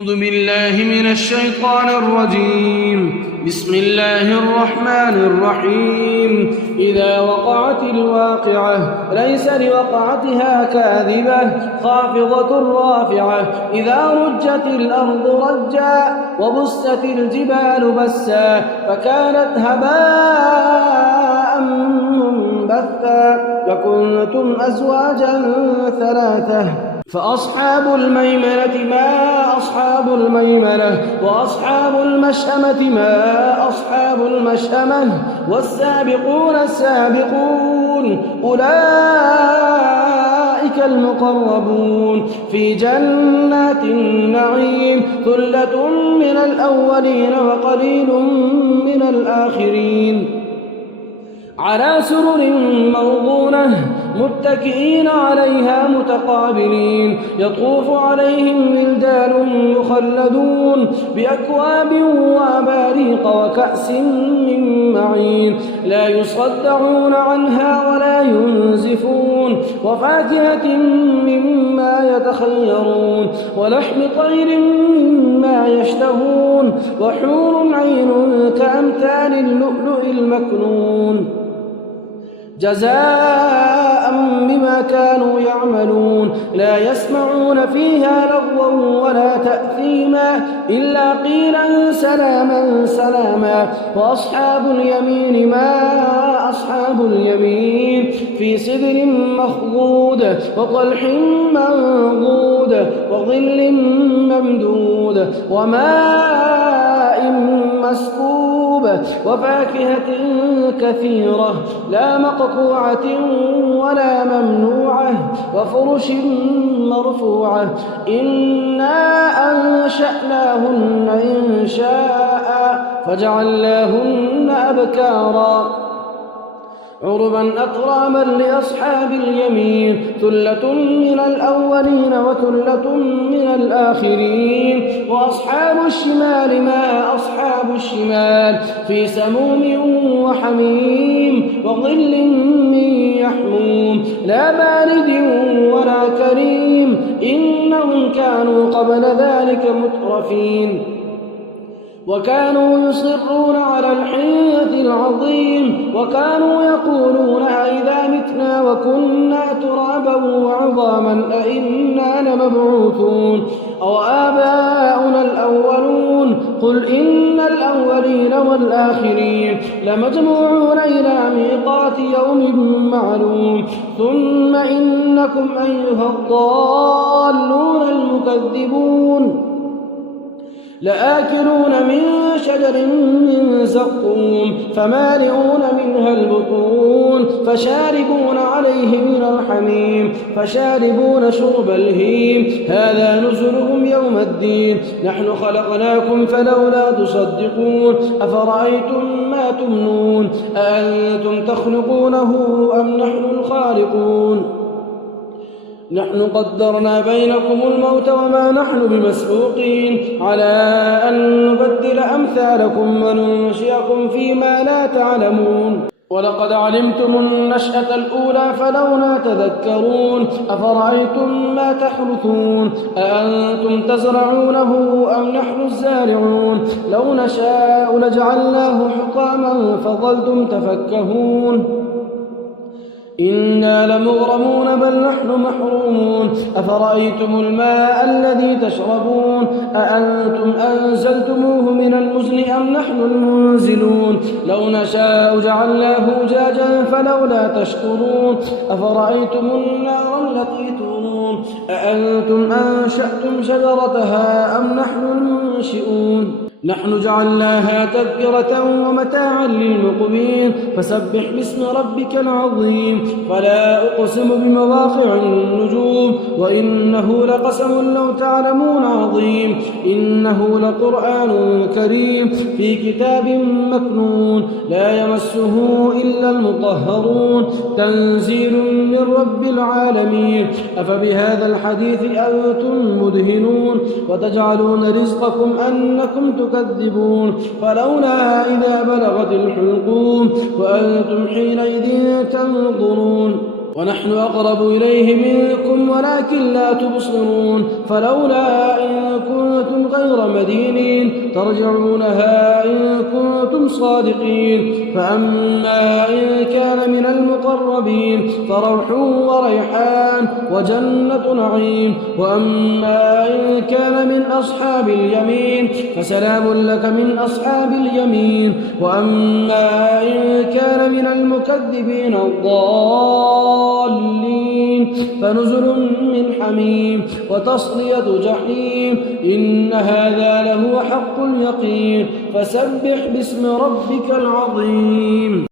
أعوذ بالله من الشيطان الرجيم. بسم الله الرحمن الرحيم. إذا وقعت الواقعة ليس لوقعتها كاذبة خافضة رافعة. إذا رجت الأرض رجا وبست الجبال بسا فكانت هباء منبثا وكنتم أزواجا ثلاثة. فأصحاب الميمنة ما أصحاب الميمنة وأصحاب المشأمة ما أصحاب المشأمة والسابقون السابقون أولئك المقربون في جنات النعيم. ثلة من الأولين وقليل من الآخرين. على سرر موضونة متكئين عليها متقابلين. يطوف عليهم ولدان مخلدون بأكواب وأباريق وكأس من معين لا يصدعون عنها ولا ينزفون. وفاكهة مما يتخيرون ولحم طير مما يشتهون وحور عين كأمثال اللؤلؤ المكنون جزاء بما كانوا يعملون. لا يسمعون فيها لغوا ولا تأثيما إلا قيلا سلاما سلاما. وأصحاب اليمين ما أصحاب اليمين في سدر مخضود وطلح منضود وظل ممدود وماء مسكوب وفاكهة كثيرة لا مقطوعة ولا ممنوعة وفرش مرفوعة. إنا أنشأناهن إنشاء فجعلناهن أبكارا عربا أترابا لأصحاب اليمين. ثلة من الأولين وثلة من الآخرين. وأصحاب الشمال ما أصحاب الشمال في سموم وحميم وظل من يحموم لا بارد ولا كريم. إنهم كانوا قبل ذلك مترفين وكانوا يصرون على الحنث العظيم وكانوا يقولون أئذا متنا وكنا ترابا وعظاما أئنا لمبعوثون أو آباؤنا الأولون. قل إن الأولين والآخرين لمجموعون إلى ميقات يوم معلوم. ثم إنكم أيها الضالون المكذبون لآكلون من شجر من زقوم فمالئون منها البطون فشاربون عليه من الحميم فشاربون شرب الهيم. هذا نزلهم يوم الدين. نحن خلقناكم فلولا تصدقون. أفرأيتم ما تمنون أأنتم تخلقونه أم نحن الخالقون؟ نحن قدرنا بينكم الموت وما نحن بمسبوقين على أن نبدل أمثالكم وننشئكم فيما لا تعلمون. ولقد علمتم النشأة الأولى فلولا تذكرون. أفرأيتم ما تحرثون أأنتم تزرعونه أم نحن الزارعون؟ لو نشاء لجعلناه حطاما فظلتم تفكهون. إنا لمغرمون بل نحن محرومون. أفرأيتم الماء الذي تشربون أأنتم أنزلتموه من المزن أم نحن المنزلون؟ لو نشاء جعلناه أجاجا فلولا تشكرون. أفرأيتم النار التي تورون أأنتم أنشأتم شجرتها أم نحن المنشئون؟ نحن جعلناها تذكرة ومتاعا للمقوين. فسبح باسم ربك العظيم. فلا أقسم بمواقع النجوم وإنه لقسم لو تعلمون عظيم. إنه لقرآن كريم في كتاب مكنون لا يمسه إلا المطهرون. تنزيل من رب العالمين. أفبهذا الحديث أنتم مدهنون وتجعلون رزقكم أنكم تكذبون. فلولا إذا بلغت الحلقوم وأنتم حينئذ تنظرون. ونحن أقرب إليه منكم ولكن لا تبصرون. فلولا إن كنتم غير مدينين ترجعونها إن كنتم صادقين. فأما إن كان من المقربين فروح وريحان وجنة نعيم. وأما إن كان من أصحاب اليمين فسلام لك من أصحاب اليمين. وأما إن كان من المكذبين الضالين فنزل من حميم وتصلية جحيم. إن هذا لهو حق اليقين. فسبح باسم ربك العظيم.